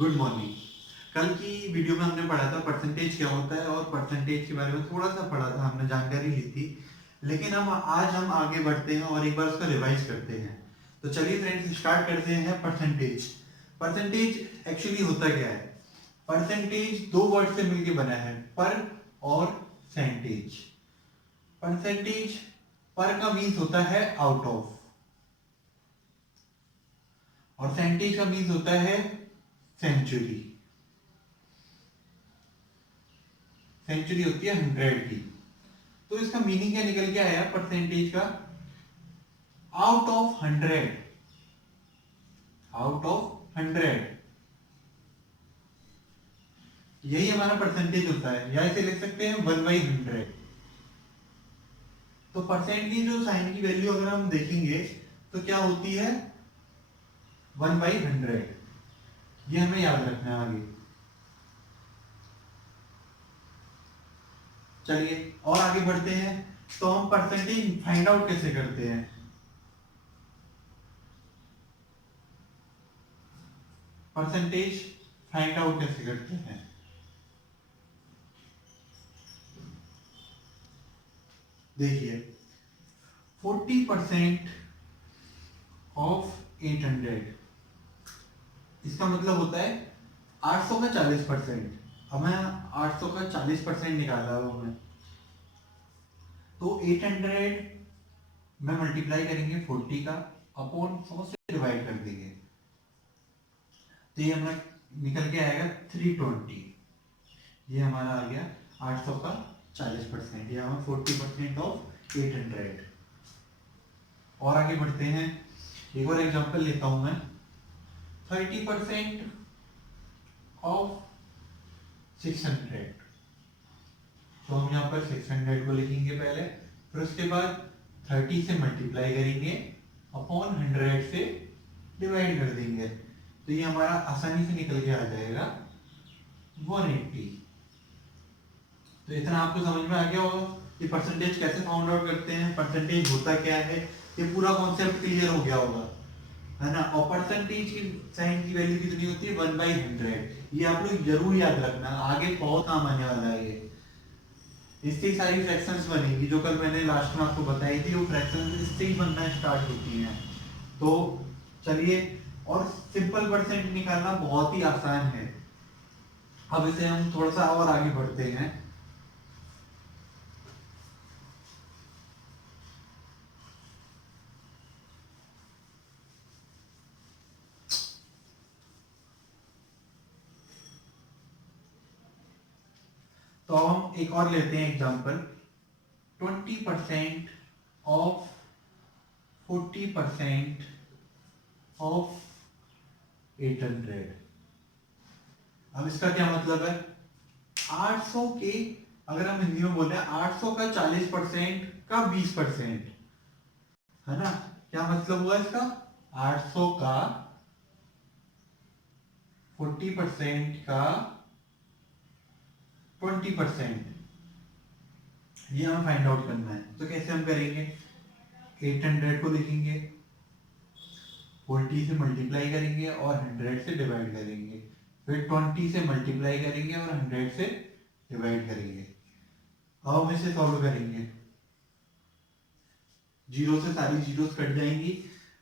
Good morning. कल की video में हमने पढ़ा था परसेंटेज क्या होता है और परसेंटेज के बारे में थोड़ा सा पढ़ा था, हमने जानकारी ली थी। लेकिन हम आगे बढ़ते हैं और एक बार उसको रिवाइज करते हैं। तो चलिए फ्रेंड्स स्टार्ट करते हैं। परसेंटेज परसेंटेज एक्चुअली होता क्या है? परसेंटेज दो वर्ड से मिलकर बना है, पर और सेंटेज। परसेंटेज पर का मीन्स होता है आउट ऑफ, और सेंटेज का मीन्स होता है सेंचुरी। सेंचुरी होती है 100 की। तो इसका मीनिंग क्या निकल के आया परसेंटेज का? आउट ऑफ 100, आउट ऑफ 100, यही हमारा परसेंटेज होता है, या इसे लिख सकते हैं 1/100। तो परसेंट की जो साइन की वैल्यू अगर हम देखेंगे तो क्या होती है? 1/100। ये हमें याद रखना है आगे। चलिए और आगे बढ़ते हैं। तो हम परसेंटेज फाइंड आउट कैसे करते हैं? परसेंटेज फाइंड आउट कैसे करते हैं? देखिए, 40% ऑफ 800, इसका मतलब होता है 800 का 40%। अब मैं 800 का 40% निकाला हूं मैं, तो 800 में मल्टीप्लाई करेंगे 40 का, अपॉन 100 से डिवाइड कर देंगे, तो ये हमारा निकल के आएगा 320। ये हमारा आ गया 800 का 40%, या 40% ऑफ 800। और आगे बढ़ते हैं, एक और एग्जांपल लेता हूं मैं। 30% ऑफ 600, तो हम यहाँ पर 600 को लिखेंगे पहले, फिर उसके बाद 30 से मल्टीप्लाई करेंगे, अपॉन 100 से डिवाइड कर देंगे, तो ये हमारा आसानी से निकल के आ जाएगा 180। तो इतना आपको समझ में आ गया होगा कि परसेंटेज कैसे फाउंड आउट करते हैं, परसेंटेज होता क्या है, ये पूरा कॉन्सेप्ट क्लियर हो गया होगा, है ना। और परसेंटेज की साइन की वैल्यू कितनी होती है? 1/100। ये आप लोग जरूर याद रखना, आगे बहुत काम आने वाला है ये। इससे सारी फ्रैक्शंस बनेगी, जो कल मैंने लास्ट में आपको बताई थी, वो फ्रैक्शंस इससे ही बनना स्टार्ट होती हैं। तो चलिए, और सिंपल परसेंट निकालना बहुत ही आसान है। अब इसे हम थोड़ा सा और आगे बढ़ते हैं। तो हम एक और लेते हैं एग्जांपल। 20% of 40% of 800। अब इसका क्या मतलब है? 800 के, अगर हम हिंदी में बोल रहे हैं, 800 का 40% का 20%, है ना। क्या मतलब हुआ इसका? 800 का 40% का 20%, ये हमें फाइंड आउट करना है। तो कैसे हम करेंगे? 800 को लिखेंगे, 40 से मल्टीप्लाई करेंगे और 100 से डिवाइड करेंगे, फिर 20 से मल्टीप्लाई करेंगे और 100 से डिवाइड करेंगे। अब हम इसे सॉल्व करेंगे। जीरो से सारी जीरोस कट जाएंगी,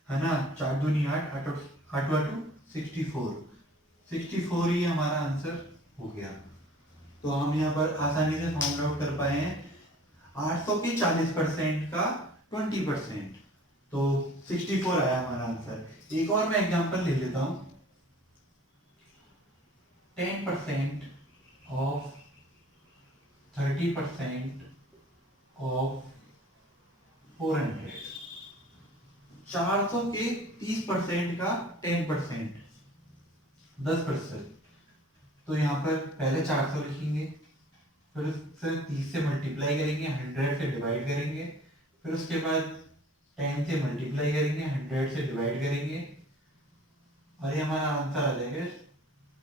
है ना। 4 दूनी 8, 8 8 64, 64 ही हमारा आंसर हो गया। तो हम यहाँ पर आसानी से फाउंड आउट कर पाए हैं 800 के 40% का 20%, तो 64 आया हमारा आंसर। एक और मैं एग्जांपल ले लेता हूं। 10% ऑफ 30% ऑफ 400, 400 के 30% का 10%, 10%। तो यहाँ पर पहले 400 लिखेंगे, फिर उससे 30 से मल्टीप्लाई करेंगे, 100 से डिवाइड करेंगे, फिर उसके बाद 10 से मल्टीप्लाई करेंगे, 100 से डिवाइड करेंगे, और ये हमारा आंसर आ जाएगा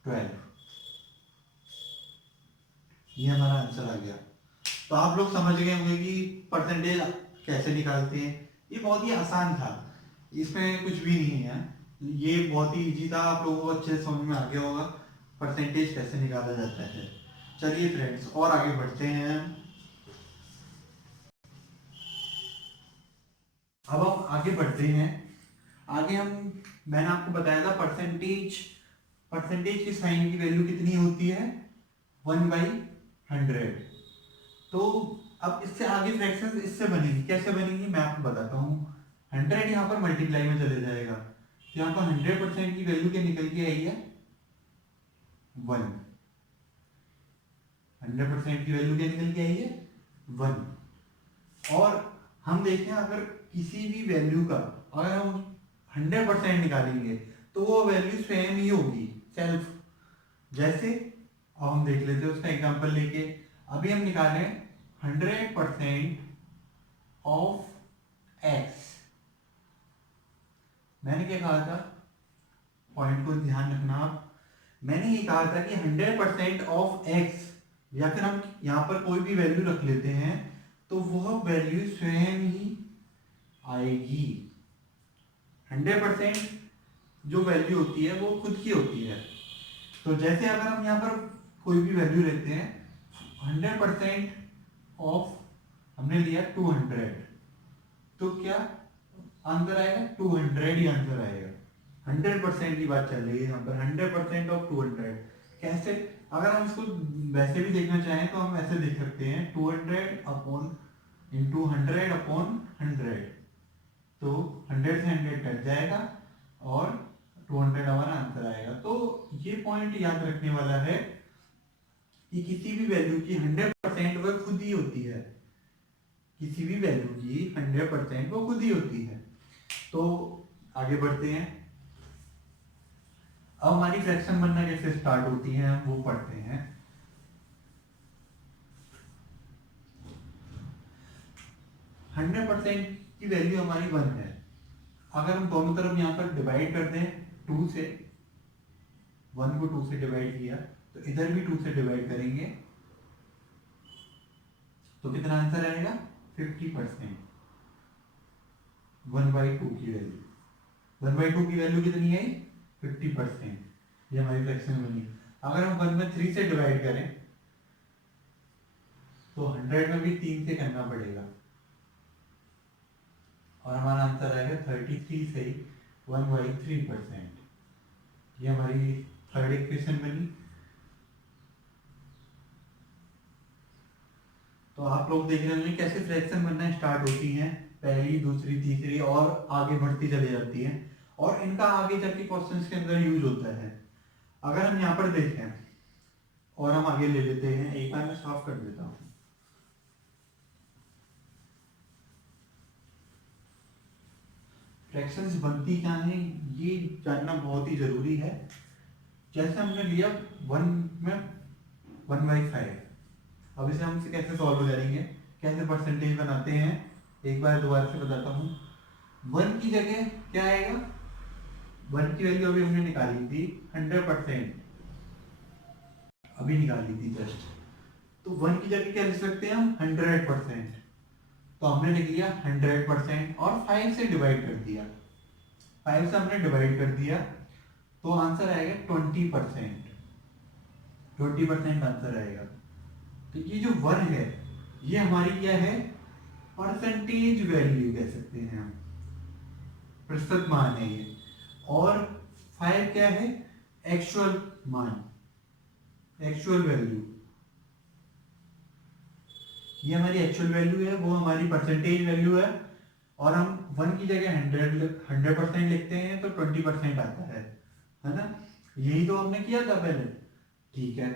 12। ये हमारा आंसर आ गया। तो आप लोग समझ गए होंगे कि परसेंटेज कैसे निकालते हैं। ये बहुत ही आसान था, इसमें कुछ भी नहीं है। ये बहुत ही इजी था, आप लोगों को अच्छे से समझ में आ गया होगा परसेंटेज कैसे निकाला जाता है। चलिए फ्रेंड्स और आगे बढ़ते हैं। अब हम आगे बढ़ते हैं। आगे हम, मैंने आपको बताया था परसेंटेज, परसेंटेज की साइन की वैल्यू कितनी होती है, 1/100। तो अब इससे आगे फ्रैक्शन इससे बनेगी, कैसे बनेगी मैं आपको बताता हूँ। 100 यहाँ पर मल्टीप्लाई में चले जाएगा, तो यहाँ पर 100% की वैल्यू क्या निकल के आई है, 1। 100% की वैल्यू क्या निकल के आई है, 1। और हम देखें अगर किसी भी वैल्यू का अगर हम 100% निकालेंगे तो वो वैल्यू सेम ही होगी, सेल्फ। जैसे अब हम देख लेते हैं उसका एग्जांपल लेके। अभी हम निकाले 100% ऑफ एक्स। मैंने क्या कहा था, पॉइंट को ध्यान रखना आप, मैंने ये कहा था कि 100% ऑफ एक्स, या फिर हम यहाँ पर कोई भी वैल्यू रख लेते हैं तो वह वैल्यू स्वयं ही आएगी। 100% जो वैल्यू होती है वो खुद की होती है। तो जैसे अगर हम यहाँ पर कोई भी वैल्यू लेते हैं, 100% ऑफ हमने लिया 200, तो क्या आंसर आएगा, 200 ही आंसर आएगा। 100% की बात चल रही है यहाँ पर, 100% ऑफ 200। कैसे, अगर हम इसको वैसे भी देखना चाहें तो हम ऐसे देख सकते हैं, 200 अपॉन इंटू 100 अपॉन 100, तो 100 से 100 कट जाएगा और 200 हमारा आंसर आएगा। तो ये पॉइंट याद रखने वाला है कि किसी भी वैल्यू की 100% वह खुद ही होती है, किसी भी वैल्यू की 100% वो खुद ही होती है। तो आगे बढ़ते हैं। अब हमारी फ्रैक्शन बनना कैसे स्टार्ट होती है हम वो पढ़ते हैं। 100% की वैल्यू हमारी 1 है। अगर हम दोनों तरफ यहाँ पर डिवाइड कर दें 2 से, 1 को 2 से डिवाइड किया तो इधर भी 2 से डिवाइड करेंगे तो कितना आंसर आएगा, 50%। 1/2 की वैल्यू, 1/2 की वैल्यू कितनी आई, 50%। ये हमारी फ्रैक्शन बनी। अगर हम 1/3 से डिवाइड करें तो 100 में भी 3 से करना पड़ेगा और हमारा आंसर आएगा 33 से 1/3%। ये हमारी थर्ड इक्वेशन बनी। तो आप लोग देख रहे होंगे कैसे फ्रैक्शन बनना स्टार्ट होती हैं, पहली, दूसरी, तीसरी और आगे बढ़ती चली जाती हैं, और इनका आगे जाके क्वेश्चंस के अंदर यूज होता है। अगर हम यहाँ पर देखें और हम आगे ले लेते हैं, एक बार मैं साफ कर देता हूँ। फ्रैक्शंस बनती क्या हैं ये जानना बहुत ही जरूरी है। जैसे हमने लिया 1 में 1/5, अब इसे हम कैसे सॉल्व करेंगे, कैसे परसेंटेज बनाते हैं, एक बार दोबारा से बताता हूँ। 1 की जगह क्या आएगा, 1 की वैल्यू अभी हमने निकाली थी 100%, अभी निकाली थी जस्ट। तो 1 की जगह क्या लिख सकते हैं हम, 100%। तो हमने लिख लिया 100% और 5 से डिवाइड कर दिया, 5 से हमने डिवाइड कर दिया तो आंसर आएगा 20%। 20% आंसर आएगा। तो ये जो 1 है ये हमारी क्या है, परसेंटेज वैल्यू कह सकते हैं हम, प्रतिशत मान है ये। और 5 क्या है, एक्चुअल मान, एक्चुअल वैल्यू। ये हमारी एक्चुअल वैल्यू है, वो हमारी परसेंटेज वैल्यू है। और हम 1 की जगह 100% लिखते हैं तो 20% आता है ना। यही तो हमने किया था पहले, ठीक है।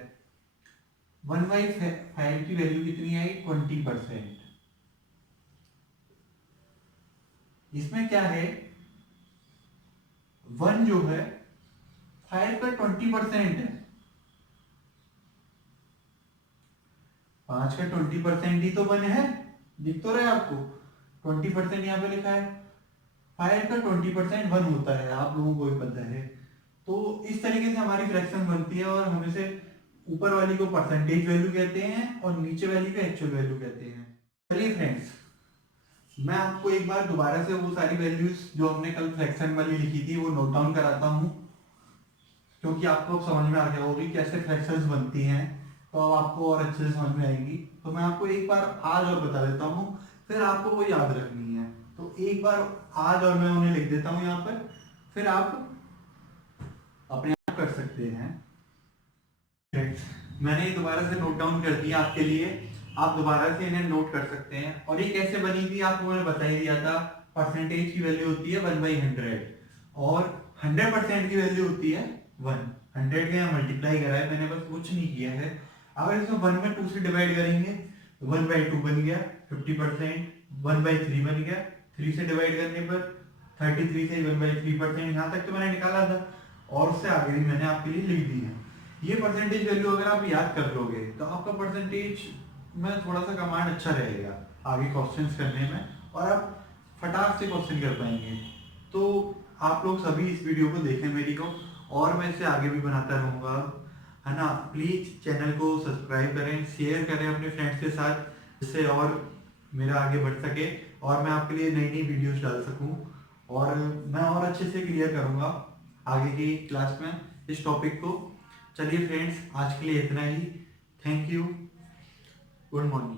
1/5 की वैल्यू कितनी आई, 20%। इसमें क्या है, 1 जो है 5 का 20% है, 5 का 20% ही तो 1 है, दिख तो रहा है आपको, 20% यहाँ पे लिखा है। 5 का 20% 1 होता है, आप लोगों को भी पता है। तो इस तरीके से हमारी फ्रैक्शन बनती है और हम इसे ऊपर वाली को परसेंटेज वैल्यू कहते हैं और नीचे वाली को एक्चुअल वैल्यू कहते हैं। चलिए फ्रेंड्स, मैं आपको एक बार दोबारा से वो सारी वैल्यूज जो हमने कल फ्रैक्शन वाली लिखी थी वो नोट डाउन कराता हूँ, क्योंकि आपको अब समझ में आ गया होगी कैसे फ्रैक्शंस बनती हैं, तो अब आपको और अच्छे से समझ में आएगी। तो मैं आपको एक बार आज और बता देता हूँ, फिर आपको वो याद रखनी है। तो एक बार आज और मैं उन्हें लिख देता हूँ यहाँ पर, फिर आप अपने आप कर सकते हैं। मैंने ये दोबारा से नोट डाउन कर दिया आपके लिए, आप दोबारा से इन्हें नोट कर सकते हैं। और ये कैसे बनी थी आपको मैंने बता ही दिया था। परसेंटेज की वैल्यू होती है 1/100 और 100% की वैल्यू होती है 1। 100 का यहाँ मल्टीप्लाई करा है मैंने, बस कुछ नहीं किया है। अगर इसमें 1 में 2 से डिवाइड करेंगे 1/2 बन गया 50%, 1/3 बन गया, 3 से डिवाइड करने पर 33 से 1/3%, यहाँ तक तो मैंने निकाला था और उससे आगे भी मैंने आपके लिए लिख दी है। ये परसेंटेज वैल्यू अगर आप याद कर लोगे तो आपका परसेंटेज में थोड़ा सा कमांड अच्छा रहेगा आगे क्वेश्चंस करने में, और आप फटाक से क्वेश्चन कर पाएंगे। तो आप लोग सभी इस वीडियो को देखें मेरी को, और मैं इसे आगे भी बनाता रहूँगा, है ना। प्लीज़ चैनल को सब्सक्राइब करें, शेयर करें अपने फ्रेंड्स के साथ, जिससे और मेरा आगे बढ़ सके और मैं आपके लिए नई नई वीडियोस डाल सकूं, और मैं और अच्छे से क्लियर करूंगा आगे की क्लास में इस टॉपिक को। चलिए फ्रेंड्स, आज के लिए इतना ही। Thank you, good morning.